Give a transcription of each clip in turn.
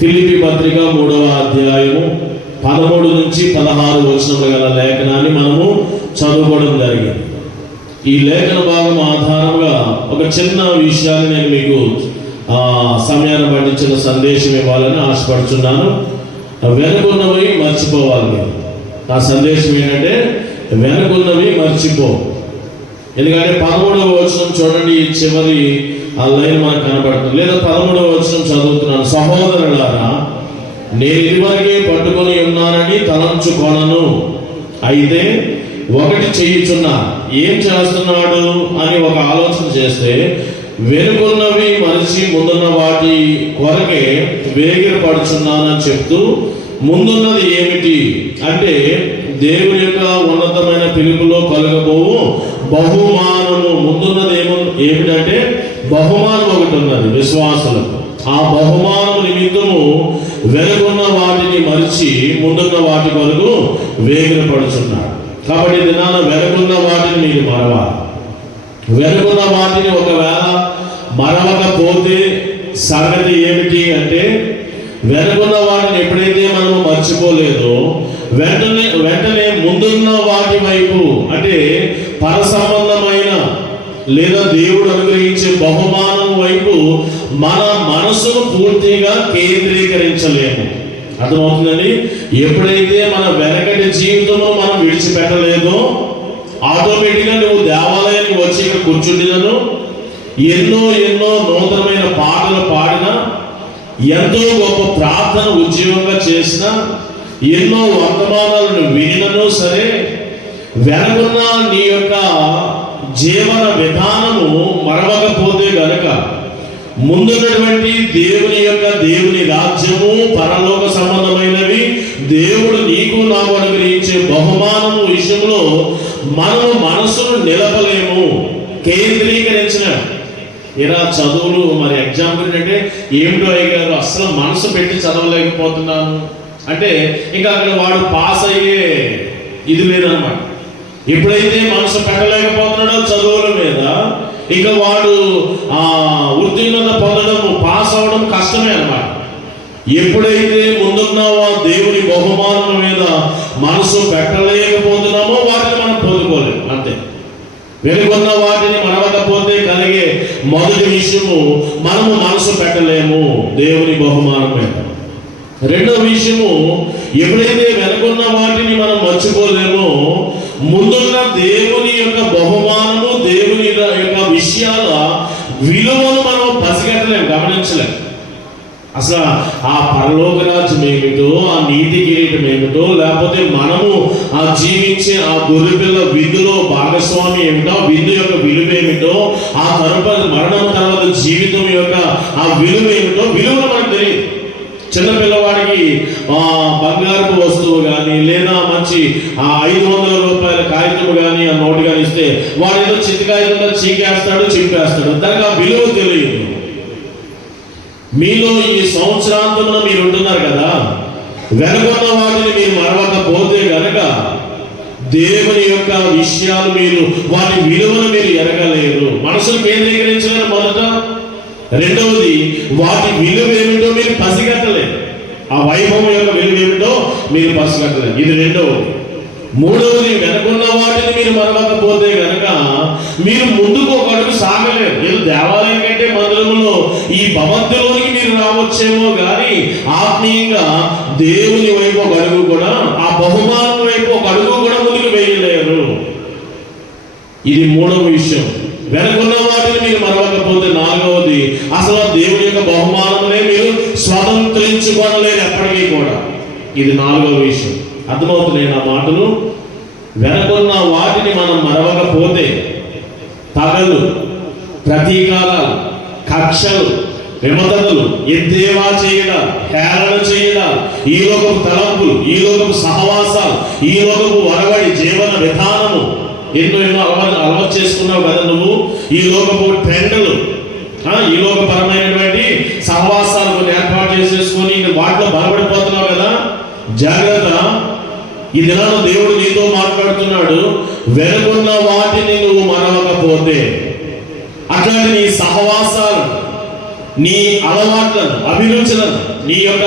ఫిలిపి పత్రిక మూడవ అధ్యాయము పదమూడు నుంచి పదహారు వచనములు గల లేఖనాన్ని మనము చదువుకోవడం జరిగింది. ఈ లేఖన భాగం ఆధారంగా ఒక చిన్న విషయాన్ని నేను మీకు సమయాన్ని పట్టించిన సందేశం ఇవ్వాలని ఆశపడుచున్నాను. వెనుకున్నవి మర్చిపోవాలి మీరు. నా సందేశం ఏంటంటే వెనుకున్నవి మర్చిపో. ఎందుకంటే పదమూడవ వచనం చూడండి చివరి ఆ లైన్ మనకు కనబడుతుంది లేదా పదమూడవ వచనం చదువుతున్నాను. సహోదరులారా నేను ఇదివరకే పట్టుకొని ఉన్నానని తలంచుకొనను. అయితే ఒకటి చేయుచున్నా. ఏం చేస్తున్నాడు అని ఒక ఆలోచన చేస్తే వెనుకున్నవి మనిషి ముందున్న వాటి కొరకే వేగిర పడుచున్నానని చెప్తూ ముందున్నది ఏమిటి? అంటే దేవుని యొక్క ఉన్నతమైన పిలుపులో కలగబోవు బహుమానము ముందున్నది ఏమో ఏమిటంటే బహుమానం ఒకటి ఉన్నది విశ్వాసులకు ఆ బహుమానం నిమిత్తము వెనుకున్న వాటిని మరిచి ముందున్న వాటి కొరకు వేగిర పడుచున్నాడు కాబట్టి దినాన వెనుకున్న వాటిని మీరు మరవాలి. వెనుకున్న వాటిని ఒకవేళ మరవకపోతే సంగతి ఏమిటి అంటే వెనుకున్న వాటిని ఎప్పుడైతే మనము మర్చిపోలేదో వెంటనే వెంటనే ముందున్న వాటి వైపు అంటే పర సంబంధమైన లేదా దేవుడు అనుగ్రహించే బహుమానం వైపు మన మనసును పూర్తిగా కేంద్రీకరించలేము. అర్థమవుతుందండి? ఎప్పుడైతే మన వెనకటి జీవితంలో మనం విడిచిపెట్టలేదో ఆటోమేటిక్గా నువ్వు దేవాలయానికి వచ్చి ఇక్కడ కూర్చుండినను ఎన్నో ఎన్నో నూతనమైన పాటలు పాడినా ఎంతో గొప్ప ప్రార్థన ఉద్యోగంగా చేసిన ఎన్నో వర్తమానాలను వినను సరే వెనకున్న నీ యొక్క జీవన విధానము మరవకపోతే గనక ముందున్నటువంటి దేవుని యొక్క దేవుని రాజ్యము పరలోక సంబంధమైనవి దేవుడు నీకు నాకు అనుగ్రహించే బహుమానము విషయంలో మనము మనసును నిలపలేము. కేంద్రీకరించిన ఇలా చదువులు మరి ఎగ్జాంపుల్ అంటే ఏమిటో అయ్యారు అసలు మనసు పెట్టి చదవలేకపోతున్నాను. అంటే ఇంకా అక్కడ వాడు పాస్ అయ్యే ఇది లేదనమాట ఎప్పుడైతే మనసు పెట్టలేకపోతున్నాడో చదువుల మీద ఇక వాడు ఆ ఉత్తీర్ణత పొందడం పాస్ అవ్వడం కష్టమే అన్నమాట. ఎప్పుడైతే ముందున్నావో దేవుని బహుమానం మీద మనసు పెట్టలేకపోతున్నామో వాటిని మనం పొందుకోలేము అంతే. వెనుకున్న వాటిని మనవకపోతే కలిగే మొదటి విషయము మనము మనసు పెట్టలేము దేవుని బహుమానం మీద. రెండో విషయము ఎప్పుడైతే వెనుకున్న వాటిని మనం మర్చిపోలేమో ముందున్న దేవుని యొక్క బహుమానము దేవుని యొక్క విషయాల విలువను మనం పసిగట్టలేము గమనించలేము అసలు ఆ పరలోక రాజ్యం ఏమిటో ఆ నీతి కిరీటం ఏమిటో లేకపోతే మనము ఆ జీవించే ఆ గొర్రెపిల్ల విందులో భాగస్వామి ఏమిటో విందు యొక్క విలువ ఏమిటో ఆ తరుపతి మరణం తర్వాత జీవితం యొక్క ఆ విలువ ఏమిటో విలువ మనకు తెలియదు. చిన్న పిల్లవాడికి ఆ బంగారపు వస్తువు కానీ లేదా మంచి ఆ ఐదు వందల రూపాయల కాగితం కానీ ఆ నోటు కానీ ఇస్తే వాడు ఏదో చిత్తి చీకేస్తాడు చింపేస్తాడు. దానికి ఆ విలువ తెలియదు. మీలో ఈ సంవత్సరాంతంలో మీరు ఉంటున్నారు కదా వెనుకున్న వాటిని మీరు మరవకపోతే గనక దేవుని యొక్క విషయాలు మీరు వాటి విలువను మీరు ఎరగలేరు. మనసును కేంద్రీకరించలేరు మొదట. రెండవది వాటి విలువ ఏమిటో మీరు పసిగట్టలేదు ఆ వైభవం యొక్క విలువ ఏమిటో మీరు పసిగట్టలేదు ఇది రెండవది. మూడవది వెనకున్న వాటిని మీరు మరవకపోతే గనక మీరు ముందుకు ఒక అడుగు సాగలేరు. మీరు దేవాలయం కంటే మందిరంలో ఈ భవంతులోనికి మీరు రావచ్చేమో కానీ ఆత్మీయంగా దేవుని వైపు ఒక అడుగు కూడా ఆ బహుమానం వైపు ఒక అడుగు కూడా ముందుకు వేయలేరు. ఇది మూడవ విషయం. వెనకున్న వాటిని మీరు మరవకపోతే నాలుగవది అసలు దేవుడి దేవుని యొక్క బహుమానమునే మీరు స్వతంత్రించుకోనలేరు ఎప్పటికీ కూడా. ఇది నాలుగవ విషయం. అర్థమవుతున్నాయి నా మాటలు? వెనకున్న వాటిని మనం మరవకపోతే పగలు ప్రతీకారాలు కక్షలు విమతలు ఎద్దేవా చేయడం హేళన చేయడం ఈ లోకపు తలంపులు ఈ లోకపు సహవాసాలు ఈ లోకపు వరవడి జీవన విధానము ఎన్నో ఎన్నో అలవాటు అలవాటు చేసుకున్నావు కదా నువ్వు? ఈ లోకపు ట్రెండ్లు ఈ లోకపరమైనటువంటి సహవాసాలు కొన్ని ఏర్పాటు చేసేసుకొని వాటిలో బలపడిపోతున్నావు కదా? జాగ్రత్త. ఈ దినాలు దేవుడు నీతో మాట్లాడుతున్నాడు వెనుకున్న వాటిని నువ్వు మరవకపోతే. అట్లాంటి నీ సహవాసాలు నీ అలవాట్లను అభిరుచులను నీ యొక్క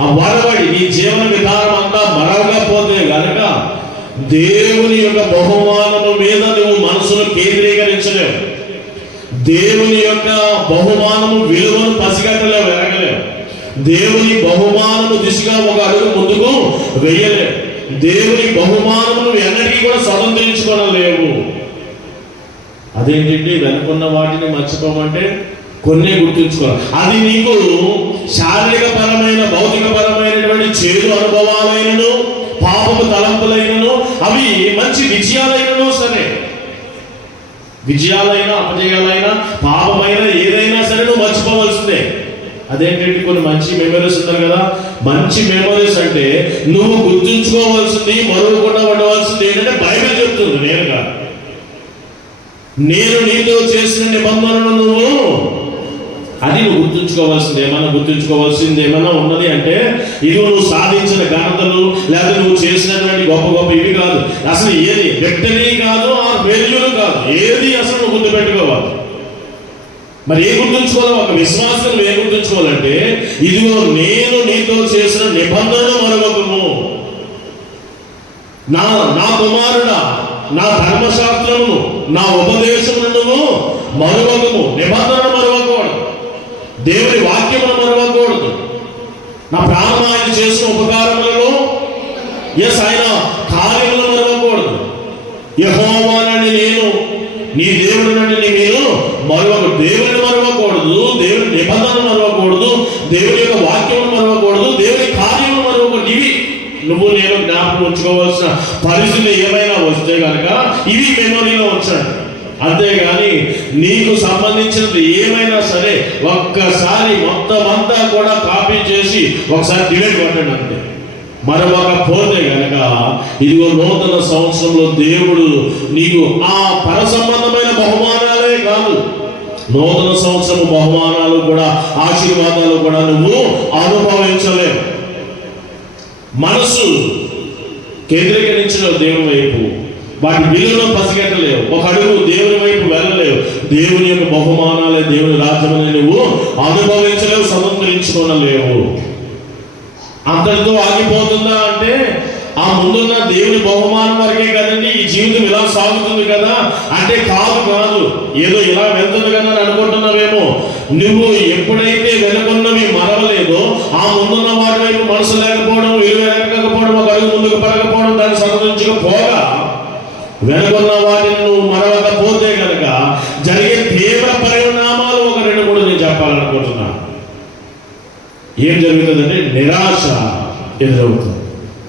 వరవడి నీ జీవన విధానం అంతా మరవకపోతే గనక దేవుని యొక్క బహుమానము మీద నువ్వు మనసును కేంద్రీకరించలేవు. దేవుని యొక్క బహుమానము విలువను పసిగట్టలేవు ఎరగలేవు. దేవుని బహుమానము దిశగా ఒక అడుగు ముందుకు వెయ్యలేవు దేవుని బహుమానము ఎన్నటికీ కూడా స్వతంత్రించుకోనలేవు అదేంటంటే వెనుకున్న వాటిని మర్చిపోమంటే కొన్ని గుర్తుంచుకోవాలి. అది నీకు శారీరక పరమైన భౌతిక పరమైనటువంటి చేదు అనుభవాలైనను పాపము తలంపులైనను అవి మంచి విజయాలైనను సరే. విజయాలైనా అపజయాలైనా పాపమైన ఏదైనా సరే నువ్వు మర్చిపోవలసిందే. అదేంటంటే కొన్ని మంచి మెమరీస్ ఉంటారు కదా మంచి మెమరీస్ అంటే నువ్వు గుర్తుంచుకోవాల్సింది మరవకుండా ఉండవలసింది ఏంటంటే బైబిల్ చెప్తుంది నేరుగా. నేను నీతో చేసిన నిబంధనలు నువ్వు అది నువ్వు గుర్తుంచుకోవాల్సింది. ఏమన్నా గుర్తుంచుకోవాల్సింది ఏమన్నా ఉన్నది అంటే ఇది నువ్వు సాధించిన ఘనతలు లేదా నువ్వు చేసినటువంటి గొప్ప గొప్ప ఇవి కాదు. అసలు ఏది వ్యక్తమే కాదు ఆ వేల్యూలు కాదు. ఏది అసలు నువ్వు గుర్తుపెట్టుకోవాలి? మరి ఏ గుర్తుంచుకోవాలి? ఒక విశ్వాసం ఏ గుర్తుంచుకోవాలంటే ఇదిగో నేను నీతో చేసిన నిబంధన మరొకము. నా నా కుమారుడా నా ధర్మశాస్త్రము నా ఉపదేశములను మరొకము. నిబంధన మరొక దేవుని వాక్యమును మరవకూడదు. నా ప్రాణం ఆయన చేసిన ఉపకారములలో ఎస్ ఆయన కార్యములను మరవకూడదు. యహోవానని నేను నీ దేవుడు నుండి మీరు మరొక దేవుని మరవకూడదు దేవుని నిబంధన మరవకూడదు దేవుని యొక్క వాక్యం మరవకూడదు దేవుని కార్యములు మరవకూడదు. ఇవి నువ్వు నేను జ్ఞాపకం ఉంచుకోవాల్సిన పరిస్థితి ఏమైనా వస్తే కనుక ఇవి మెమొరీలో ఉంచండి. అంతేగాని నీకు సంబంధించినది ఏమైనా సరే ఒక్కసారి మొత్తం అంతా కూడా కాపీ చేసి ఒకసారి డిలీట్ కొట్టండి అంతే. మరొకపోతే గనక ఇదిగో నూతన సంవత్సరంలో దేవుడు నీకు ఆ పర సంబంధమైన బహుమానాలే కాదు. నూతన సంవత్సరం బహుమానాలు కూడా ఆశీర్వాదాలు కూడా నువ్వు అనుభవించలేవు. మనసు కేంద్రీకరించిన దేవుని వైపు వాటి బిల్లులో పసిగట్టలేవు ఒక అడుగు దేవుని వైపు వెళ్ళలేవు. దేవుని యొక్క బహుమానాలే దేవుని రాజ్యమని నువ్వు అనుభవించలేవు సమర్థించుకోనలేవు అంతటితో ఆగిపోతుందా అంటే ఆ ముందున్న దేవుని బహుమానం వరకే కదండి ఈ జీవితం ఇలా సాగుతుంది కదా? అంటే కాదు కాదు. ఏదో ఇలా వెళ్తుంది కదా అని అనుకుంటున్నావేమో. నువ్వు ఎప్పుడైతే వెనుకున్నవి మరవలేదో ఆ ముందున్న వాటి వైపు మనసు లేకపోవడం విలువ లేకపోవడం ఒక అడుగు ముందుకు పడకపోవడం దాన్ని సంతరించకపోగా వెనుకున్న వాటిని నువ్వు మరవకపోతే కనుక జరిగే తీవ్ర పరిణామాలు ఒక రెండు మూడు నేను చెప్పాలనుకుంటున్నాను ఏం జరుగుతుందంటే నిరాశ ఎదురవుతుంది.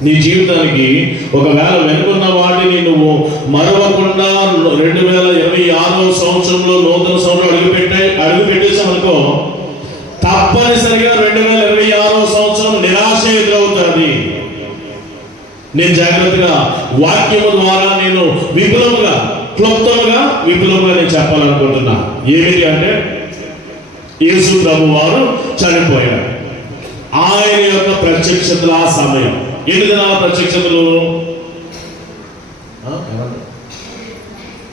నీ జీవితానికి ఒకవేళ వెనుకున్న వాటిని నువ్వు మరవకుండా రెండు వేల ఇరవై ఆరో సంవత్సరంలో నూతన సంవత్సరం అడుగుపెట్టే పెట్టాయి అడుగు పెట్టేసామనుకో తప్పనిసరిగా రెండు వేల ఇరవై ఆరో సంవత్సరం నిరాశ ఎదురవుతుంది. నేను జాగ్రత్తగా వాక్యము ద్వారా నేను విపులముగా క్లుప్తముగా విపులముగా నేను చెప్పాలనుకుంటున్నా. ఏమిటి అంటే యేసు ప్రభు వారు చనిపోయారు. ఆయన యొక్క ప్రత్యక్షతల ఆ సమయం. ఎన్ని దినాల ప్రత్యక్షతలు?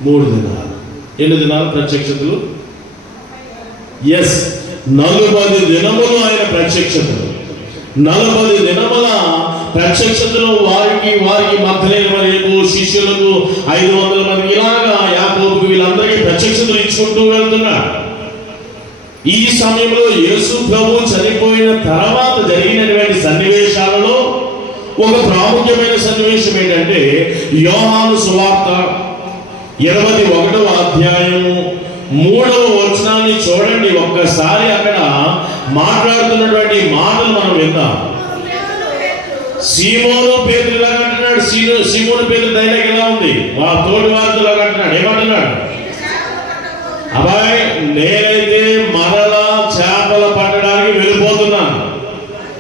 మూడు దినాలు. ఎన్ని దినాల ప్రత్యక్షతలు? ఎస్ నలభై దినములు ఆయన ప్రత్యక్షతలు. నలభై దినముల ప్రత్యక్షతలో వారికి వారికి మధ్యలేని మరియు శిష్యులకు ఐదు వందల మంది ఇలాగా యాకోబుకు వీళ్ళందరికీ ప్రత్యక్షతలు ఇచ్చుకుంటూ వెళ్తున్నాడు ఈ సమయంలో యేసు ప్రభు చనిపోయిన తర్వాత జరిగినటువంటి సన్నివేశాలలో ఒక ప్రాముఖ్యమైన సన్నివేశం ఏంటంటే యోహాను సువార్త ఇరవై ఒకటవ అధ్యాయము మూడవ వచనాన్ని చూడండి. ఒక్కసారి అక్కడ మాట్లాడుతున్నటువంటి మాటలు మనం విందాం. సీమోను పేరు అంటున్నాడు. సీను సీమోను పేరు డైలాగ్ ఎలా ఉంది? మా తోటి వారితో అంటున్నాడు. ఏమంటున్నాడు? అబ్బాయి నేను మరలా చేపలు పట్టడానికి వెళ్ళిపోతున్నాను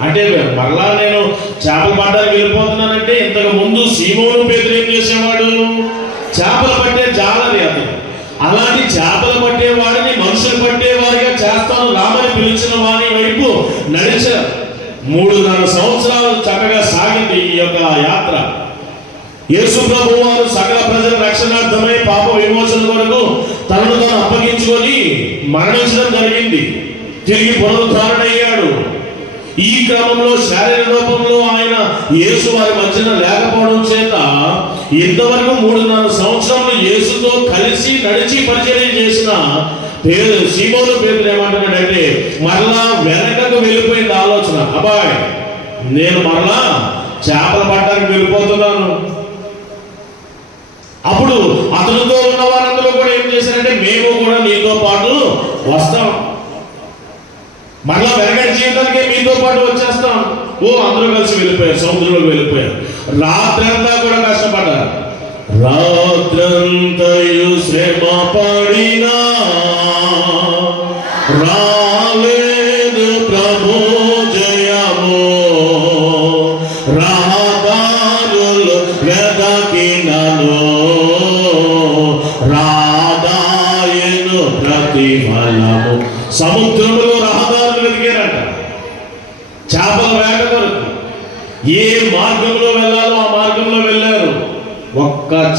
అంటే మరలా నేను చేపలు పట్టడానికి వెళ్ళిపోతున్నానంటే ఇంతకు ముందు సీమోను పేదలు ఏం చేసేవాడు చేపలు పట్టే జాలరి అతను అలాంటి చేపలు పట్టే వాడిని మనుషులు పట్టే వారిగా చేస్తాను రామని పిలిచిన వారి వైపు నడిచారు మూడున్నర సంవత్సరాలు చక్కగా సాగింది ఈ యొక్క యాత్ర యేసు ప్రభు వారు సకల ప్రజల రక్షణార్థమై పాప విమోచన కొరకు తనను తను అప్పగించుకొని మరణించడం జరిగింది. తిరిగి పునరుద్ధరణ అయ్యాడు ఈ క్రమంలో శారీరక రూపంలో ఆయన యేసు వారి మధ్యన లేకపోవడం చేత ఇంతవరకు మూడున్నర సంవత్సరాలు యేసుతో కలిసి నడిచి పరిచయం చేసిన పేరు సీమోను పేరు ఏమంటున్నాడంటే మరలా వెనకకు వెళ్ళిపోయింది ఆలోచన. అబ్బాయి నేను మరలా చేపలు పట్టడానికి వెళ్ళిపోతున్నాను అప్పుడు అతనితో ఉన్న వారందరూ కూడా ఏం చేశారంటే మేము కూడా నీతో పాటు వస్తాం. మళ్ళా వెనక జీవితానికి మీతో పాటు వచ్చేస్తాం. ఓ అందరూ కలిసి వెళ్ళిపోయారు సముద్రంలోకి వెళ్ళిపోయారు. రాత్రంతా కూడా కష్టపడ్డారు. రాత్రంతయు శ్రమ పడినా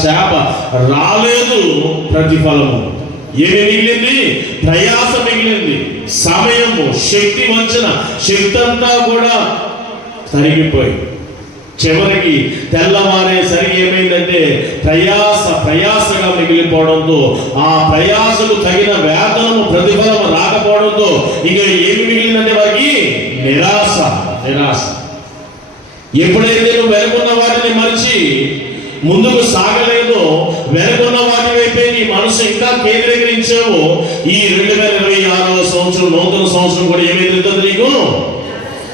శాప చేప రాలేదు ప్రతిఫలము. ఏమి మిగిలింది? ప్రయాస మిగిలింది. సమయము శక్తి వంచన శక్తి అంతా కూడా తరిగిపోయి చివరికి తెల్లవారేసరికి ఏమైందంటే ప్రయాస ప్రయాసగా మిగిలిపోవడంతో ఆ ప్రయాసకు తగిన వేతనము ప్రతిఫలం రాకపోవడంతో ఇక ఏమి మిగిలిందంటే వారికి? నిరాశ నిరాశ. ఎప్పుడైతే నువ్వు వెనుకున్న వారిని మరిచి ముందుకు సాగలేదో వెనుకున్న వాటి వైపే నీ మనసు ఇంకా కేంద్రీకరించావో. ఈ రెండు వేల ఇరవై ఆరవ సంవత్సరం నూతన సంవత్సరం కూడా ఏమైతుందో నీకు?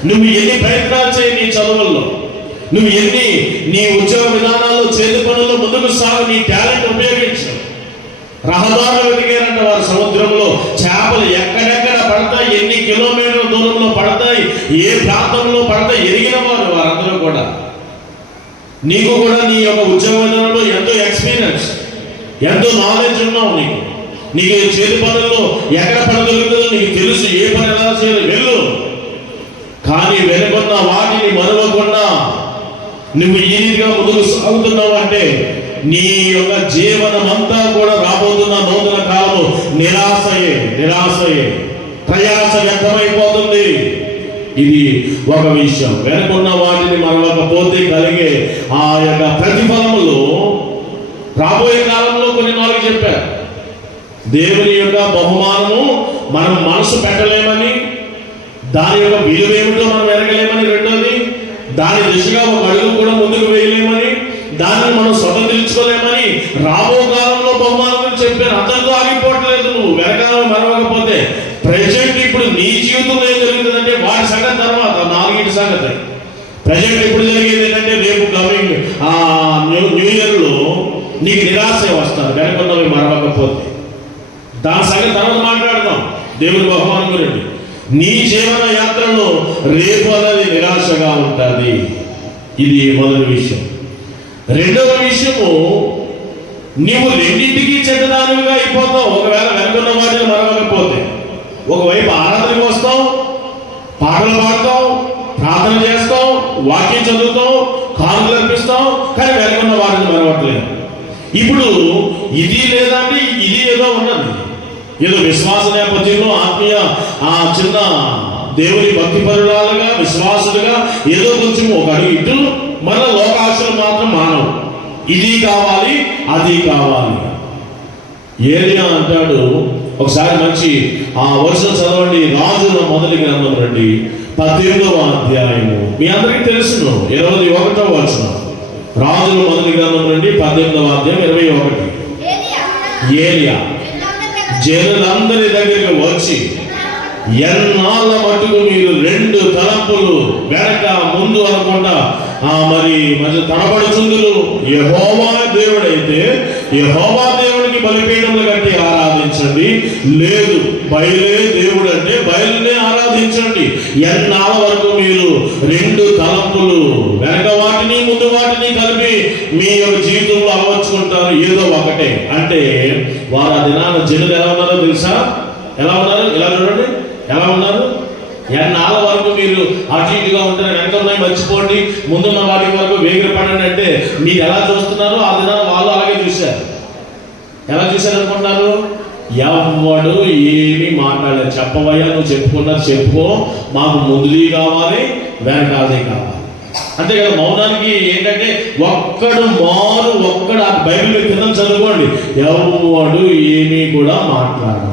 నువ్వు ఎన్ని ప్రయత్నాలు చేయి నీ చదువుల్లో? నువ్వు ఎన్ని నీ ఉద్యోగ విధానాల్లో చేతి పనుల్లో ముందుకు సాగు నీ టాలెంట్ ఉపయోగించు. రహదారులు వెతికారంట వారు సముద్రంలో. చేపలు ఎక్కడెక్కడ పడతాయి? ఎన్ని కిలోమీటర్ల దూరంలో పడతాయి? ఏ ప్రాంతంలో పడతాయి? ఎరిగిన నీకు కూడా నీ యొక్క ఉద్యోగంలో ఎంతో ఎక్స్పీరియన్స్ ఎంతో నాలెడ్జ్ ఉన్నావు నీకు. నీకు చేతి పనుల్లో ఎక్కడ పని దొరుకుతుందో నీకు తెలుసు ఏ పని ఎలా చేయాలి వెళ్ళు. కానీ వెనుకున్న వాటిని మరవకుండా నువ్వు ఈ రీతిగా ముందుకు సాగుతున్నావు అంటే నీ యొక్క జీవనం అంతా కూడా రాబోతున్న నూతన కాలము నిరాశయే నిరాశయే ప్రయాస వ్యర్థమైపోతుంది. ఇది ఒక విషయం. వెనుకున్న వాటిని మరవకపోతే కలిగే ఆ యొక్క ప్రతిఫలములు రాబోయే కాలంలో కొన్ని నాలుగు చెప్పారు. దేవుని యొక్క బహుమానము మనం మనసు పెట్టలేమని దాని యొక్క విలువ ఏమిటో మనం ఎరగలేమని రెండోది దాని దిశగా ఒక అడుగు కూడా ముందుకు వేయలేమని దాన్ని మనం స్వతంత్రించుకోలేమని రాబో కాలంలో బహుమానం చెప్పారు. అందరితో ఆగిపోవట్లేదు నువ్వు. వెనకాల మరవకపోతే ప్రజెంట్ ఇప్పుడు నీ జీవితంలో ఏం జరుగుతుందంటే వాటి నాలుగింటి సంగతి ప్రజెంట్ ఇప్పుడు జరిగేది ఏంటంటే రేపు కమింగ్ న్యూ న్యూ ఇయర్లో నీకు నిరాశ వస్తారు వెనకున్నవి మరవకపోతే. దాని సంగతి తర్వాత మాట్లాడదాం. దేవుని బహుమానం గురించి. నీ జీవన యాత్రలో రేపు అన్నది నిరాశగా ఉంటుంది. ఇది మొదటి విషయం. రెండవ విషయము నీవు రెండింటికి చెడ్డదానివిగా అయిపోతావు. ఒకవేళ వెనుకున్న వాటిని మరవకపోతే. ఒకవైపు ఆరాధనకు వస్తావు పాటలు పాడతావు ప్రార్థన చేస్తావు వాక్యం చదువుతావు కానుకలు అర్పిస్తాం కానీ వెనుకున్న వారిని మరవట్లేదు. ఇప్పుడు ఇది లేదంటే ఇది ఏదో ఉన్నది. ఏదో విశ్వాస నేపథ్యంలో ఆత్మీయ ఆ చిన్న దేవుని భక్తి పరులాలుగా విశ్వాసులుగా ఏదో కొంచెం ఒక అడుగు ఇటు మన లోకాశలు మాత్రం మానవు. ఇది కావాలి అది కావాలి. ఏలియా అంటాడు ఒకసారి మంచి ఆ వర్షం చదవండి రాజుల మొదటి గ్రంథం రండి. పద్దెనిమిదవ అధ్యాయము. మీ అందరికీ తెలుసును ఇరవై ఒకటో వచనం. రాజుల మొదటి గ్రంథం నుండి పద్దెనిమిదవ అధ్యాయం ఇరవై ఒకటి. ఏలియా జనులందరి దగ్గరికి వచ్చి ఎన్నాళ్ళ మటుకు మీరు రెండు తలంపులు వెనక ముందు అనుకుంటా ఆ మరి మధ్య తడబడుచుందులు యహోవా దేవుడైతే యెహోవా దేవుడికి బలిపీఠములు కట్టి ఆరాధించండి. లేదు బయలే దేవుడు అంటే బయలునే ఆరాధించండి. ఎన్నాళ్ళ వరకు మీరు రెండు తలంపులు వెనక వాటిని ముందు వాటిని కలిపి మీ యొక్క జీవితంలో అమర్చుకుంటారు ఏదో ఒకటే. అంటే వారు ఆ దినాన జనులు ఎలా ఉన్నారో తెలుసా? ఎలా ఉన్నారు? ఎలా చూడండి. ఎలా ఉన్నారు? ఎన్నాళ్ళ వరకు మీరు అటు ఇటుగా ఉంటారు వెనక ఉన్నాయి మర్చిపోండి. ముందున్న వాటి వరకు వేగిర పడండి అంటే మీరు ఎలా చూస్తున్నారో ఆ దినాన వాళ్ళు అలాగే చూశారు. ఎలా చూశారు అనుకుంటున్నారు? ఎవడు ఏమి మాట్లాడలేదు. చెప్పవయ్యా నువ్వు చెప్పుకున్నారు చెప్పుకో. మాకు ముందుది కావాలి వెనకాలది కావాలి. అంతే కదా మౌనానికి ఏంటంటే ఒక్కడు మారు ఒక్కడు ఆ బైబిల్ కింద చదువుకోండి. ఎవడు ఏమీ కూడా మాట్లాడాలి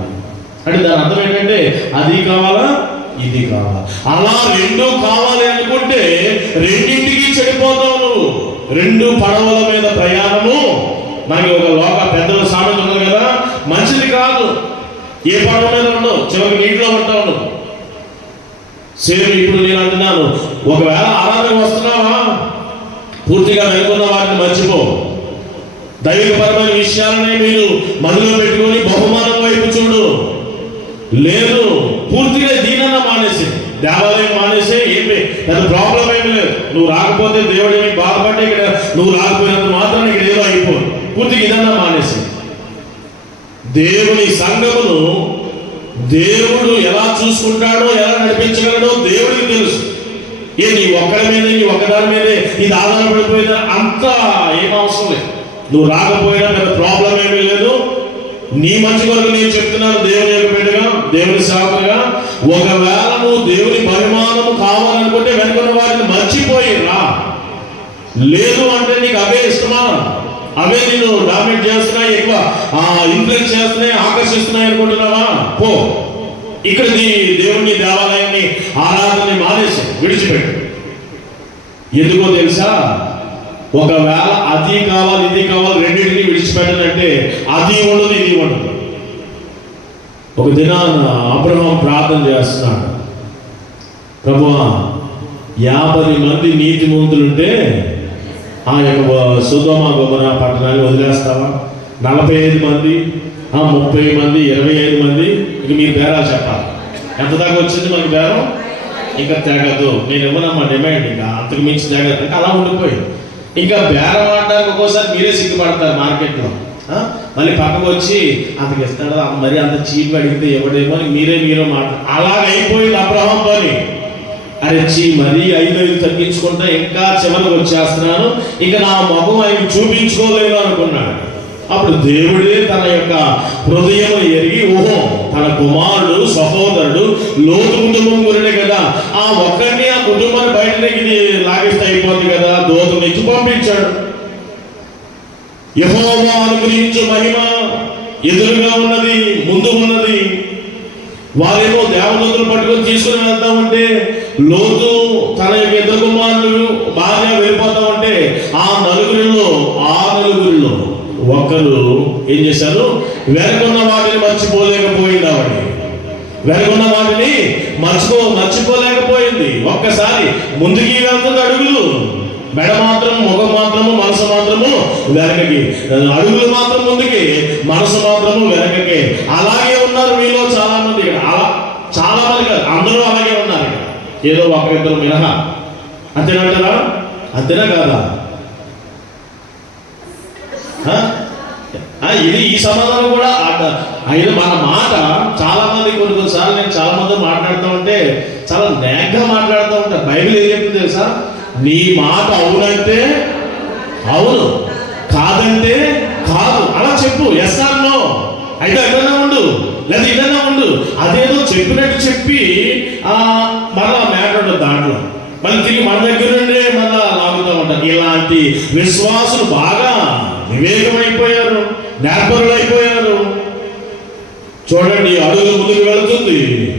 అంటే దాని అర్థం ఏంటంటే అది కావాలా? ఇది కావాలి. అలా రెండు కావాలి అనుకుంటే రెండింటికి చెడిపోతావు నువ్వు. రెండు పడవల మీద ప్రయాణము. మనకి ఒక లోక పెద్దల సామెత ఉంది కదా. మంచిది కాదు. ఏ పడవ మీద ఉండవు. చివరికి నీటిలో ఉంటావు నువ్వు. సేమ్ ఇప్పుడు నేను అంటున్నాను. ఒకవేళ ఆరాధన వస్తున్నావా? పూర్తిగా వెనుకున్న వాటిని మర్చిపో. దైవపరమైన విషయాలనే మీరు మనలో పెట్టుకొని బహుమానం వైపు చూడు. లేదు. పూర్తిగా దీనన్న మానేసి. దేవాలయం మానేసి ఏమి దాని ప్రాబ్లం ఏమి లేదు. నువ్వు రాకపోతే దేవుడు ఏమి బాధపడ్డా ఇక్కడ నువ్వు రాకపోయినంత మాత్రం ఇక్కడ ఏదో అయిపోదు. పూర్తిగా ఇదన్నా మానేసి. దేవుని సంఘమును దేవుడు ఎలా చూసుకుంటాడో ఎలా నడిపించగలడో దేవుడికి తెలుసు. ఏ నీ ఒక్కడి మీద నీ ఒక్కదాని మీదే ఇది ఆధారపడిపోయినా అంత ఏం అవసరం లేదు. నువ్వు రాకపోయినా పెద్ద ప్రాబ్లం ఏమీ లేదు. నీ మంచి కొరకు నేను చెప్తున్నాను దేవుని యొక్క బిడ్డగా దేవుని సేవకుగా ఒకవేళ నువ్వు దేవుని పరిమాణము కావాలనుకుంటే వెనుకున్న వారిని మర్చిపోయి రా. లేదు అంటే నీకు అవే ఇష్టమా? అవే నేను డామినేట్ చేస్తున్నాయి ఎక్కువ. ఇన్ఫ్లుయెన్స్ చేస్తున్నాయి ఆకర్షిస్తున్నాయి అనుకుంటున్నావా? పో. ఇక్కడ నీ దేవుని దేవాలయాన్ని ఆరాధనని మానేసి విడిచిపెట్టు. ఎందుకో తెలుసా? ఒకవేళ అది కావాలి ఇది కావాలి రెండింటిని విడిచిపెట్టాలంటే అది ఉండదు ఇది ఉండదు. ఒక దినాన అబ్రహం ప్రార్థన చేస్తున్నాడు. ప్రభు యాభై మంది నీతిమంతులుంటే ఆ యొక్క సుధమ గుమర పట్టణాన్ని వదిలేస్తావా? నలభై ఐదు మంది ఆ ముప్పై మంది ఇరవై ఐదు మంది ఇక మీరు బేరాలు చెప్పాలి. ఎంత దాకా వచ్చింది మనకి బేరం? ఇంకా తెగదు. నేను ఇవ్వనమ్మా డిమాండ్ ఇంకా అంతకు మించి తెగదు. ఇంకా అలా ఉండిపోయింది. ఇంకా బేరం ఆడడానికి ఒక్కోసారి మీరే సిగ్గుపడతారు మార్కెట్లో. మళ్ళీ పక్కకు వచ్చి అంతకి ఇస్తాడు మరి అంత చీప్ అడిగితే ఎవడేమో అని మీరే మీరే మాట. అలాగైపోయింది అబ్రహం పని. అరే చీ మరీ ఐదు ఐదు తగ్గించుకుంటా ఇంకా చివరికి వచ్చేస్తున్నాను. ఇక నా ముఖం ఆయన చూపించుకోలేదు అనుకున్నాడు. అప్పుడు దేవుడే తన యొక్క హృదయం ఎరిగి ఓహో తన కుమారుడు సహోదరుడు లోతు కుటుంబం గురినే కదా. ఆ ఒక్కరిని ఆ కుటుంబాన్ని బయటకి లాగిస్తే అయిపోతుంది కదా. దోతను ఇచ్చి పంపించాడు. యహోవా అనుగ్రహించు మహిమ ఎదురుగా ఉన్నది ముందు ఉన్నది. వారేమో దేవదూతలు పట్టుకొని తీసుకుని వెళ్తా ఉంటే లోతు తన యొక్క ఇద్దరు కుమారులు భార్య వెళ్ళిపోతా ఉంటే ఆ నలుగురిలో ఆ నలుగురిలో ఒకరు ఏం చేశారు? వెనకున్న వాటిని మర్చిపోలేకపోయింది ఆవిడ వెనకున్న వాటిని మర్చిపో మర్చిపోలేకపోయింది. ఒక్కసారి ముందుకి వెళ్తుంది అడుగులు. మెడ మాత్రం ముఖం మాత్రము మనసు మాత్రము వెనకకి అడుగులు మాత్రం ముందుకి మనసు మాత్రము వెనకకి అలాగే ఉన్నారు మీలో చాలా మంది అలా చాలా మంది కాదు అందరూ అలాగే ఉన్నారు ఏదో ఏదో ఒకరిద్దరు మినహా. అంతేనంటారా? అంతేనా కాదా? ఇది ఈ సమాధానం కూడా అడ్డ- మన మాట చాలా మంది కొన్ని కొన్నిసార్లు నేను చాలా మంది మాట్లాడుతూ ఉంటే చాలా నేగ్గా మాట్లాడుతూ ఉంటా. బైబిల్ ఏం చెప్తుంది తెలుసా? నీ మాట అవునంటే అవును కాదంటే కాదు. అలా చెప్పు. ఎస్ ఆర్ నో అయితే ఏదైనా ఉండు. లేదా ఏదైనా ఉండు. అదేదో చెప్పినట్టు చెప్పి మళ్ళా మ్యాటర్ దాంట్లో. మళ్ళీ తిరిగి మన దగ్గర నుండే మళ్ళా లాగుతూ ఉంటారు ఇలాంటి విశ్వాసులు బాగా వివేకమైపోయారు. నేర్పరులు అయిపోయారు. చూడండి అడుగు ముందుకు వెళుతుంది.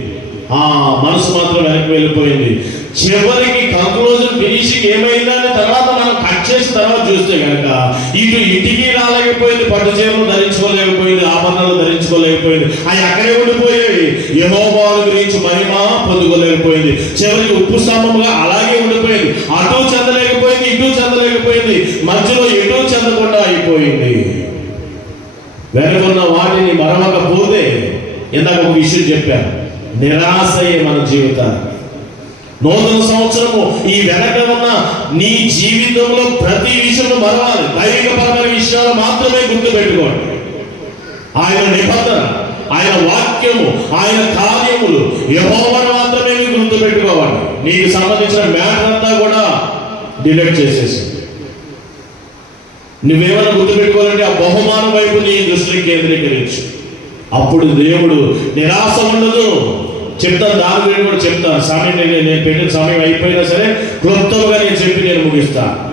ఆ మనసు మాత్రం వెనక్కి వెళ్ళిపోయింది. చివరికి కంక్లూజన్ ఫినిషింగ్ ఏమైందని తర్వాత మనం కట్ చేసిన తర్వాత చూస్తే కనుక ఇటు ఇంటికి రాలేకపోయింది పట్టు చీరలు ధరించుకోలేకపోయింది ఆభరణాలు ధరించుకోలేకపోయింది అవి అక్కడే ఉండిపోయేవి యహోబాలు గురించి మహిమ పొందుకోలేకపోయింది. చివరికి ఉప్పు స్తంభంగా అలాగే ఉండిపోయింది. అటు చెందలేకపోయింది ఇటు చెందలేకపోయింది. మధ్యలో ఎటు చెందకుండా అయిపోయింది. వెనుకున్న వాటిని మరవకపోతే ఇందాక ఒక విషయం చెప్పాను. నిరాశయే మన జీవితానికి. నూతన సంవత్సరము ఈ వెనక ఉన్న నీ జీవితంలో ప్రతి విషయంలో మరవాలి. దైవికపరమైన విషయాలు మాత్రమే గుర్తుపెట్టుకోండి. ఆయన నిబంధన ఆయన వాక్యము ఆయన కార్యములు యహోవను మాత్రమే గుర్తుపెట్టుకోవాలి. నీకు సంబంధించిన మ్యాటర్ అంతా కూడా డిలీట్ చేసేసి. నువ్వేమైనా గుర్తుపెట్టుకోవాలంటే ఆ బహుమానం వైపు నీ దృష్టిని కేంద్రీకరించు. అప్పుడు దేవుడు నిరాశ ఉండదు. చెప్తాను దాని గురించి కూడా చెప్తాను. సమయం నేను నేను పెట్టిన సమయం అయిపోయినా సరే క్లుప్తంగా నేను చెప్పి నేను ముగిస్తాను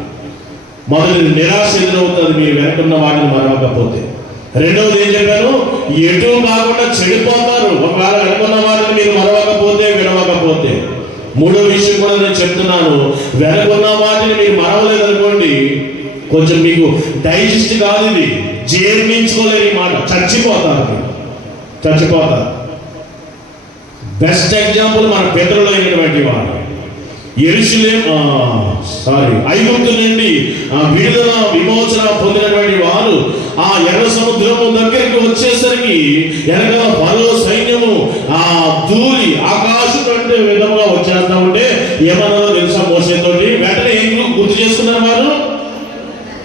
మొదటి నిరాశ ఎదురవుతుంది మీరు వెనకున్న వాటిని మరవకపోతే. రెండవది ఏం చెప్పాను? ఎటు కాకుండా చెడిపోతారు. ఒకవేళ వెనుకున్న వాటిని మీరు మరవకపోతే వినవకపోతే. మూడో విషయం కూడా నేను చెప్తున్నాను. వెనకున్న వాటిని మీరు మరవలేదనుకోండి కొంచెం మీకు డైజెస్ట్ కాదు ఇది. జీర్ణించుకోలేని మాట. చచ్చిపోతారు చచ్చిపోతారు. బెస్ట్ ఎగ్జాంపుల్ మన పితరులు అయినటువంటి వారు ఎరుసలేం సారీ ఐగుప్తు నుండి విడుదల విమోచన పొందినటువంటి వారు ఆ ఎర్ర సముద్రము దగ్గరికి వచ్చేసరికి వెనకాల పదో సైన్యము ఆ దూరి ఆకాశం అంటే విధంగా వచ్చేస్తా ఉంటే ఏమన్నా తెలుసా మోసేతోటి వెంటనే ఏం గుర్తు చేసుకున్నారు వారు?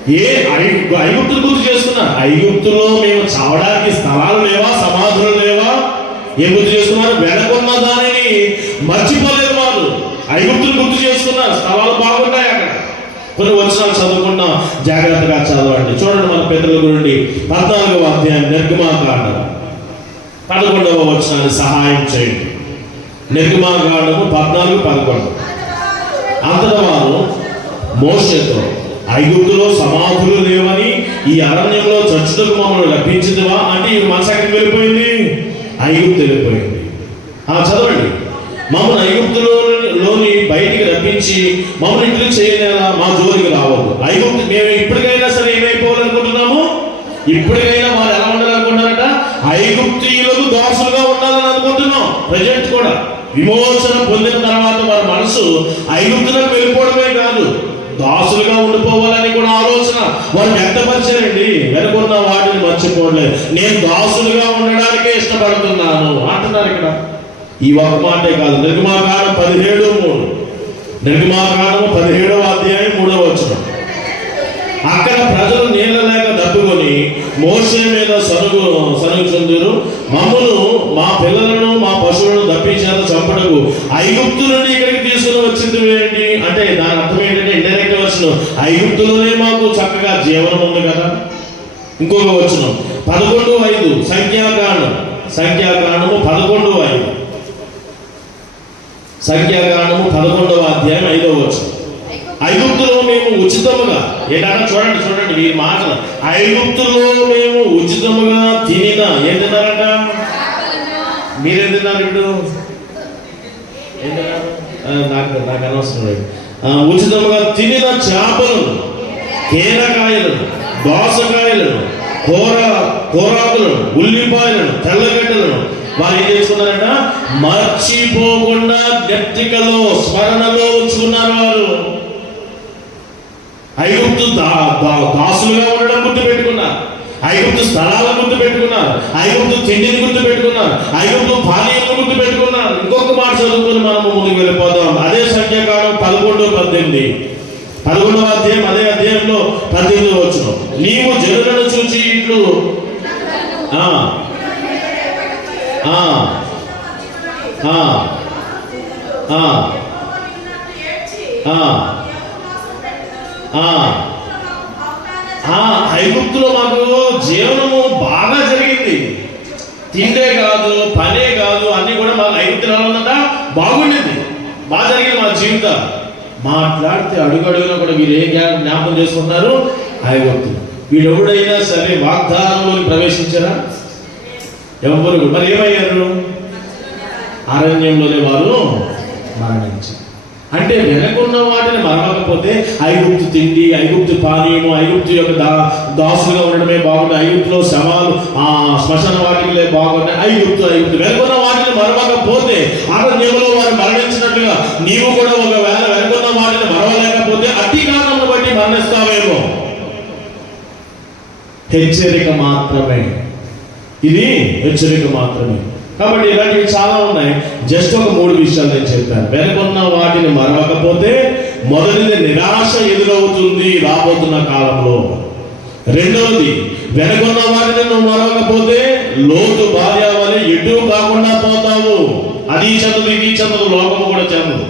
ఏ ఐ- ఐగుప్తులు గుర్తు చేసుకున్నారు ఐగుప్తులో మేము చావడానికి స్థలాలు లేవా? సమాధులు లేవా? ఏం గుర్తు చేస్తున్నారు? వెనకున్న దానిని మర్చిపోలేదు వాళ్ళు. ఐగుప్తులు గుర్తు చేసుకున్నారు స్థలాలు బాగున్నాయి అక్కడ. కొన్ని వచనాలు చదువుకున్నా జాగ్రత్తగా చదవండి. చూడండి మన పెద్దల గురించి. పద్నాలుగవ అధ్యాయం నిర్గమాకాండం. పదకొండవ వచనాన్ని సహాయం చేయండి. నిర్గమాకాండము పద్నాలుగు పదకొండు. అంతటా వారు మోసతో ఐగుప్తులో సమాధులు లేవని ఈ అరణ్యంలో చచ్చుటకు మమ్మల్ని లభించిందివా అంటే ఈ మనసు ఎక్కడికి వెళ్ళిపోయింది? ఐగుప్తు వెళ్ళిపోయింది. ఆ చదవండి. మమ్మల్ని ఐగుప్తులో లోని బయటికి రప్పించి మమ్మల్ని ఇంట్లో చేయలేదా మా జోలికి రావద్దు. ఐగుప్తు మేము ఇప్పటికైనా సరే ఏమైపోవాలనుకుంటున్నాము? ఇప్పటికైనా వారు ఎలా ఉండాలనుకుంటారట ఐగుప్తీయులకు దాసులుగా ఉండాలని అనుకుంటున్నాం. ప్రజెంట్ కూడా. విమోచన పొందిన తర్వాత వారి మనసు ఐగుప్తులకు వెళ్ళిపోవడమే కాదు. దాసులుగా ఉండిపోవాలని కూడా ఆలోచన. వారు వ్యక్తపరిచారండి. వెనుకున్న వాటిని మర్చిపోలేదు నేను దాసులుగా ఉండడానికే ఇష్టపడుతున్నాను. అంటున్నారు ఇక్కడ. ఈ ఒక్క మాటే కాదు. నిర్గమాకాండం పదిహేడు మూడు. నిర్గమాకాండం పదిహేడవ అధ్యాయం మూడవ వచ్చిన అక్కడ ప్రజలు నీళ్ళ లేక దప్పుకొని మోసే మీద సరుగు సరుగు చెందురు మమ్మను మా పిల్లలను మా పశువులను దప్పించేత చంపడకు ఐగుప్తు నుండి ఇక్కడికి తీసుకుని వచ్చింది ఏంటి? అంటే దాని అర్థం ఏంటంటే ఇండైరెక్ట్ ఐగుప్తులోనే మాకు చక్కగా జీవనం ఉంది కదా. ఇంకొక వచ్చిన పదకొండు ఐదు సంఖ్యాకాండం సంఖ్యాకాండము పదకొండు ఐదు. సంఖ్యాకాండము పదకొండవ అధ్యాయం ఐదవ వచ్చిన ఐగుప్తులో మేము ఉచితముగా ఏదైనా చూడండి చూడండి ఈ మాట ఐగుప్తులో మేము ఉచితముగా తినిన ఏం తిన్నారంట? మీరేం తిన్నారు ఇప్పుడు? నాకు నాకు అనవసరం లేదు. ఉచితముగా తినిన చేపలను కీరకాయలను దోసకాయలను కూర కూరాకులను ఉల్లిపాయలను తెల్లగడ్డలను వారు ఏం చేసుకున్నారంట మర్చిపోకుండా గట్టికలో స్మరణలో ఉంచుకున్నారు వారు. ఐగుప్తు దాసులుగా ఉండడం గుర్తు పెట్టుకున్నారు ఐగుప్తు స్థలాలను గుర్తు పెట్టుకున్నారు ఐగుప్తు తిండిని గుర్తు పెట్టుకున్నారు ఐగుప్తు పానీయాలను గుర్తు పెట్టుకున్నారు ఇంకొక మాట చదువుకొని మనము ముందుకు వెళ్ళిపోదాం. అదే సంఖ్యాకాలం పదకొండు పద్దెనిమిది. పదకొండవ అధ్యాయం అదే అధ్యాయంలో పద్దెనిమిది వచ్చిన నీవు జనులను చూచి ఇట్లు. ఆ, ఆ, ఐగుప్తులో మాకు జీవనము బాగా జరిగింది. తిండే కాదు పనే కాదు అన్ని కూడా మా ఐగుప్తులు ఎలా ఉందంట. బాగుండింది. బాగా జరిగింది మా జీవితం. మాట్లాడితే అడుగు కూడా మీరు ఏ జ్ఞాపకం చేసుకుంటారు? ఐగుప్తులు వీడు ఎవడైనా సరే వాగ్దానంలోకి ప్రవేశించారా? ఎవరు మరి ఏమయ్యారు? అరణ్యంలోనే వారు మరణించారు. అంటే వెనకున్న వాటిని మరవకపోతే ఐగుప్తు తిండి ఐగుప్తు పానీయము ఐగుప్తు యొక్క దా దాసులుగా ఉండడమే బాగుంది ఐగుప్తులో శవాలు ఆ శ్మశాన వాటిలే బాగున్నాయి ఐగుప్తు ఐగుప్తు వెనుకున్న వాటిని మరవకపోతే అరణ్యంలో వారు మరణించినట్లుగా నీవు కూడా ఒకవేళ వెనుకున్న వాటిని మరవలేకపోతే అతి కాలంలో బట్టి మరణిస్తావేమో? హెచ్చరిక మాత్రమే. ఇది హెచ్చరిక మాత్రమే. కాబట్టి ఇలాంటివి చాలా ఉన్నాయి. జస్ట్ ఒక మూడు విషయాలు నేను చెప్తాను వెనుకున్న వాటిని మరవకపోతే మొదటిది నిరాశ ఎదురవుతుంది రాబోతున్న కాలంలో. రెండవది వెనుకున్న వాటిని నువ్వు మరవకపోతే లోతు భార్య వలె ఎటు కాకుండా పోతావు. అది చదువు ఇది చదువు లోకము కూడా చదువు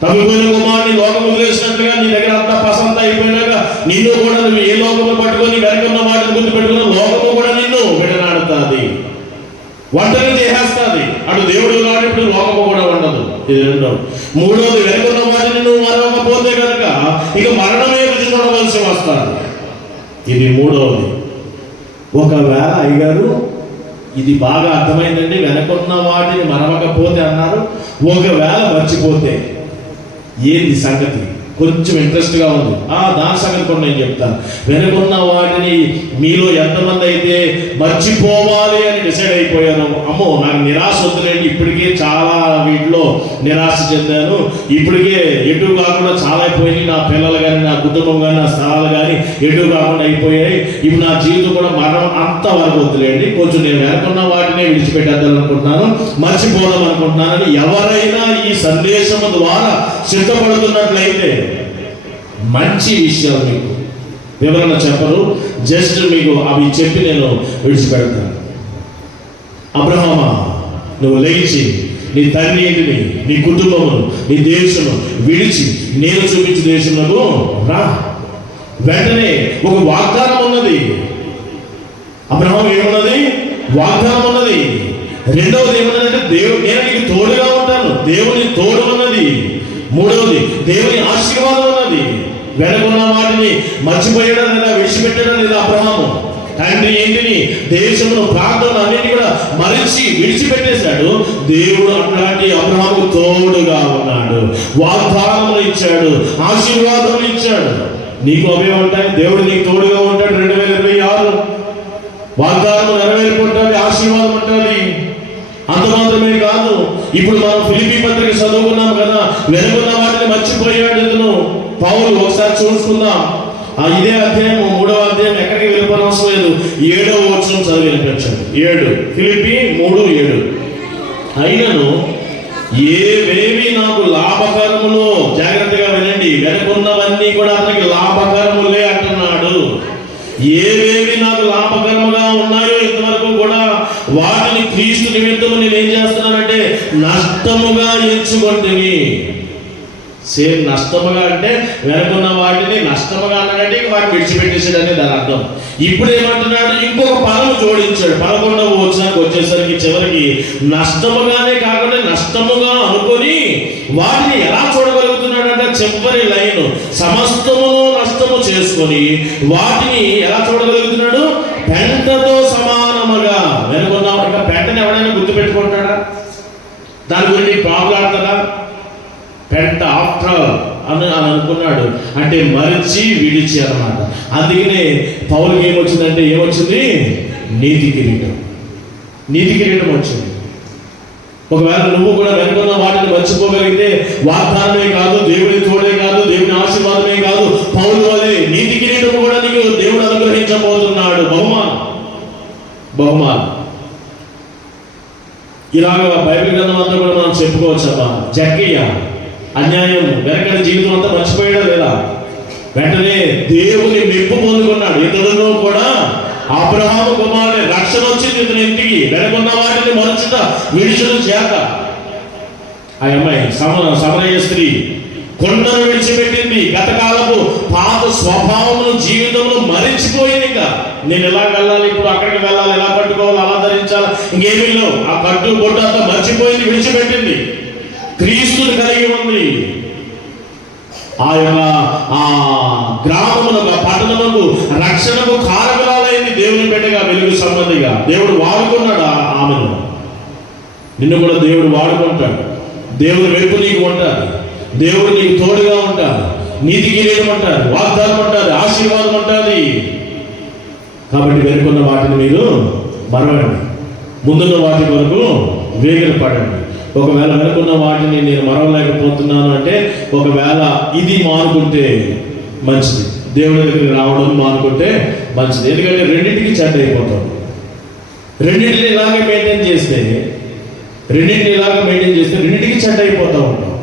తమిపోయిన కుమారుని లోకం వదిలేసినట్లుగా నీ దగ్గర అంతా పసంత అయిపోయినాక నిన్ను కూడా నువ్వు ఏ లోకము పట్టుకొని వెనకున్న వాటిని గుర్తు పెట్టుకుని లోకము కూడా నిన్ను విడనాడుతుంది. ఒంటరి చేసేస్తుంది. అటు దేవుడు కానిప్పుడు లోకము కూడా ఉండదు ఇది రెండవ. మూడవది వెనుకున్న వారిని నువ్వు మరవకపోతే కనుక ఇక మరణమే రుచి చూడవలసి వస్తుంది. ఇది మూడవది. ఒకవేళ అయ్యగారు ఇది బాగా అర్థమైందండి వెనకున్న వాటిని మరవకపోతే అన్నారు ఒకవేళ మర్చిపోతే ఏంది సంగతి? కొంచెం ఇంట్రెస్ట్గా ఉంది. ఆ దాని సంగతి కూడా నేను చెప్తాను. వెనుకున్న వాటిని మీలో ఎంతమంది అయితే మర్చిపోవాలి అని డిసైడ్ అయిపోయాను అమ్మో నాకు నిరాశ వద్దులేండి. ఇప్పటికే చాలా వీటిలో నిరాశ చెందాను. ఇప్పటికే ఎటు కాకుండా చాలా అయిపోయినాయి. నా పిల్లలు కానీ నా కుటుంబం కానీ నా స్థలాలు కానీ ఎటు కాకుండా అయిపోయాయి. ఇప్పుడు నా జీవితం కూడా మరణం అంతవరకు వద్దులేండి. కొంచెం నేను వెనుకున్న వాటినే విడిచిపెట్టేద్దాం అనుకుంటున్నాను మర్చిపోదాం అనుకుంటున్నానని ఎవరైనా ఈ సందేశం ద్వారా సిద్ధపడుతున్నట్లయితే మంచి విషయాలు మీకు వివరణ చెప్పరు. జస్ట్ మీకు అవి చెప్పి నేను విడిచిపెడతాను. అబ్రహమా నువ్వు లేచి నీ తండ్రి ఇంటిని నీ కుటుంబమును నీ దేశము విడిచి నేను చూపించే దేశంలో రా. వెంటనే ఒక వాగ్దానం ఉన్నది. అబ్రహం ఏమున్నది? వాగ్దానం ఉన్నది. రెండవది ఏమన్నదంటే దేవుడు నేను నీకు తోడుగా ఉంటాను. దేవుని తోడు ఉన్నది. మూడవది దేవుని ఆశీర్వాదం ఉన్నది. వెనుకున్న వాటిని మర్చిపోయడం లేదా విడిచిపెట్టడం లేదా అబ్రహాము. తండ్రి ఏంటిని? దేశంలో ప్రాంతం అన్నిటి కూడా మరిచి విడిచిపెట్టేశాడు. దేవుడు అట్లాంటి అబ్రహాము తోడుగా ఉన్నాడు. వాగ్దానములు ఇచ్చాడు. ఆశీర్వాదములు ఇచ్చాడు. నీకు అవే ఉంటాయి. దేవుడు నీకు తోడుగా ఉంటాడు. రెండు వేల ఇరవై ఆరు. వాగ్దానం నెరవేరుకుంటుంది ఆశీర్వాదం ఉండాలి. అంత మాత్రమే కాదు ఇప్పుడు మనం ఫిలిపి పత్రిక చదువుకున్నాం కదా వెనుకున్న వాటిని మర్చిపోయాడు ఇతను పౌలు ఒకసారి చూసుకుందాం. ఆ ఇదే అధ్యాయం మూడవ అధ్యాయం ఎక్కడికి వెళ్ళిపోనవసరం లేదు. ఏడవ వచ్చిన చదివి వినిపించండి. ఏడు. ఫిలిపి మూడు ఏడు. అయినను ఏవేవి నాకు లాభకరములు జాగ్రత్తగా వినండి వెనకున్నవన్నీ కూడా అతనికి లాభకరములే అంటున్నాడు. ఏవేవి నాకు లాభకరముగా ఉన్నాయో ఇంతవరకు కూడా వాటిని క్రీస్తు నిమిత్తము నేను ఏం చేస్తున్నానంటే నష్టముగా ఎంచుకుంటుంది సేమ్ నష్టముగా అంటే వెనుకున్న వాటిని నష్టముగా అన్నాడంటే వాటిని విడిచిపెట్టేసాడు విడిచిపెట్టేసాడని దాని అర్థం. ఇప్పుడు ఏమంటున్నాడు? ఇంకొక పదము జోడించాడు. పదకొండవ వచ్చినాక వచ్చేసరికి చివరికి నష్టముగానే కాకుండా నష్టముగా అనుకొని వాటిని ఎలా చూడగలుగుతున్నాడంటే చివరి లైన్ సమస్తమును నష్టము చేసుకొని వాటిని ఎలా చూడగలుగుతున్నాడు? పెంటతో సమానముగా. వెనుకున్న ఇక పెంటని ఎవడైనా గుర్తుపెట్టుకుంటాడా? దాని గురించి ప్రాబ్లాడతాడా పెంట ఆఫ్టర్ అని అని అనుకున్నాడు. అంటే మరిచి విడిచి అన్నమాట అందుకనే పౌలకి ఏమొచ్చిందంటే ఏమొచ్చింది? నీతి కిరీటం. నీతి కిరీటం వచ్చింది. ఒకవేళ నువ్వు కూడా వెనుకున్న వాటిని మర్చిపోగలిగితే వాగ్దానమే కాదు దేవుడి తోడే కాదు దేవుని ఆశీర్వాదమే కాదు. పౌలు అదే నీతి కిరీటం కూడా నీకు దేవుడు అనుగ్రహించబోతున్నాడు. బహుమానం. బహుమానం. ఇలాగ బైబిల్ గ్రంథం అంతా కూడా మనం చెప్పుకోవచ్చమ్మా జక్కయ్య అన్యాయం. వెనకటి జీవితం అంతా మర్చిపోయాడా లేదా? వెంటనే దేవుని మెప్పు పొందుకున్నాడు. ఇతరులో కూడా అబ్రహాము కుమారుని రక్షణ వచ్చింది ఇతని ఇంటికి. వెనకున్న వాటిని మరచుట విడిచిన చేత. ఆ అమ్మాయి సమర సమరయ స్త్రీ కొండను విడిచిపెట్టింది. గతకాలపు పాత స్వభావమును జీవితంలో మరిచిపోయింది ఇంకా. నేను ఎలా వెళ్ళాలి? ఇప్పుడు అక్కడికి వెళ్ళాలి. ఎలా పట్టుకోవాలి? అలా ధరించాలి? ఇంకేమీ లేవు. ఆ కట్టు బొట్టు అంతా మర్చిపోయింది విడిచిపెట్టింది. క్రీస్తుని కలిగి ఉంది. ఆ యొక్క ఆ గ్రామములకు ఆ పట్టణమునకు రక్షణకు కారకురాలైంది దేవుని బిడ్డగా వెలుగు సంబంధిగా. దేవుడు వాడుకున్నాడు? ఆమెను. నిన్ను కూడా దేవుడు వాడుకుంటాడు. దేవుడు వెలుపు నీకు ఉంటాడు దేవుడు నీకు తోడుగా ఉంటాడు నీతి కిరీటం అంటారు వాగ్దానం అంటారు ఆశీర్వాదం ఉంటుంది కాబట్టి వెనుకున్న వాటిని మీరు మరవండి. ముందున్న వాటి వరకు వేగిర పడండి ఒకవేళ అనుకున్న వాటిని నేను మరవలేకపోతున్నాను అంటే ఒకవేళ ఇది మానుకుంటే మంచిది. దేవుడి దగ్గరికి రావడం మానుకుంటే మంచిది. ఎందుకంటే రెండింటికి చెడ్డ అయిపోతాం. రెండింటిని ఇలాగే మెయింటైన్ చేస్తే రెండింటిని ఇలాగే మెయింటైన్ చేస్తే రెండింటికి చెడ్డ అయిపోతూ ఉంటాం.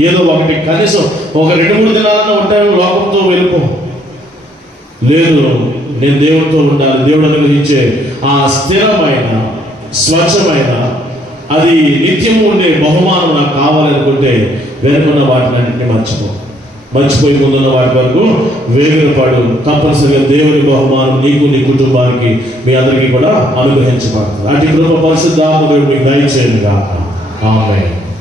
ఏదో ఒకటి కనీసం ఒక రెండు మూడు దినాలన్నా ఉంటాయి లోకంతో వెళ్ళిపో. లేదు నేను దేవుడితో ఉండాలి. దేవుడు అనుగ్రహించే ఆ స్థిరమైన స్వచ్ఛమైన అది నిత్యం ఉండే బహుమానం నాకు కావాలనుకుంటే వెనుకున్న వాటిని మర్చిపో. మర్చిపోయి ముందున్న వాటి వరకు వేగిరపడు తప్పనిసరిగా దేవుని బహుమానం నీకు నీ కుటుంబానికి మీ అందరికీ కూడా అనుగ్రహించబడుతుంది. అటు కృప పరిశుద్ధాత్మ మీకు దయచేయండి కాక ఆమె